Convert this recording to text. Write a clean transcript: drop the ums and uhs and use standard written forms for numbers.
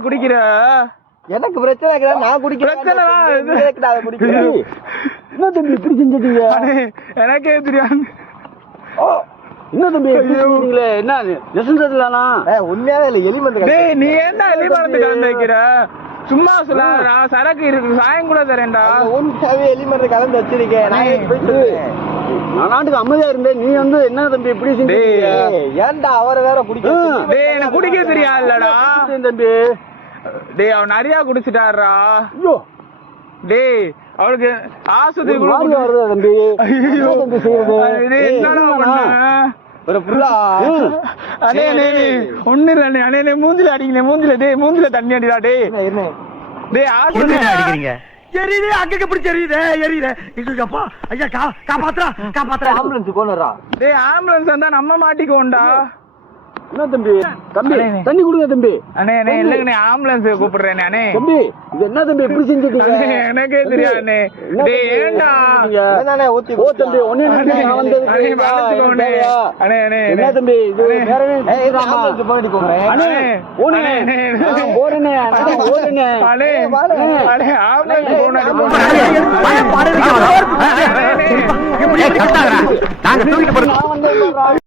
குடிக்கிற எனக்கு பிரச்சனை நான் குடிக்கிறேன் இப்படி செஞ்சிட்டீங்க எனக்கே தெரியாது என்ன உண்மையாவே இல்ல எலி மருந்து நீ ஏன்டா எலி மருந்து கலந்து வைக்கிற சும்மா சொல்ல நான் சரக்கு இருக்கு சாயம் கூட தரேன்டா உண்மையாவே எலி மருந்து கலந்து வச்சிருக்கேன் நாட்டுக்கு அமைதியா இருந்தேன் நீ வந்து என்ன தம்பி இப்படி செஞ்சு ஏன்டா அவரை வேற குடிக்க எனக்கு குடிக்க தெரியாதுல்லடா தம்பி டேய் அவன் நிறைய குடிச்சிட்டாரா ஐயோ டேய் அவருக்கு ஆஸ்பத்திரி கூட வருது தம்பி ஐயோ என்னடா பண்ண ஒரு புல்லா அண்ணே ஒண்ணு இல்ல அண்ணே மூஞ்சில அடிக்கல மூஞ்சில தண்ணி அடிடா டேய் டேய் ஆஸ்பத்திரி அடிக்கிறீங்க எரியுது அக்கக்கு பிடிச்சு எரியுது இதுக்கப்பா ஐயா காப்பாத்துறா ஆம்புலன்ஸ் போனறா டேய் ஆம்புலன்ஸ் வந்தா நம்ம மாட்டிக்கோண்டா என்ன தம்பி தண்ணி குடுங்க தம்பி அண்ணே இல்லங்க ஆம்புலன்ஸ் கூப்பிடுறேன் அண்ணே தம்பி இது என்ன தம்பி இப்படி செஞ்சிட்டீங்க எனக்கே தெரியாது அண்ணே டேய் ஏண்டா என்னண்ணே ஊத்தி ஓ தம்பி ஒண்ணே நான் வந்தது அண்ணே என்ன தம்பி இது வேற ஆம்புலன்ஸ் போடி போறேன் அண்ணே ஓடுனே ஓடுனே அண்ணே ஆம்புலன்ஸ் போனா பாடுறீங்க இப்படி கட்டாங்கடா நாங்க தூக்கிட்டு போறோம்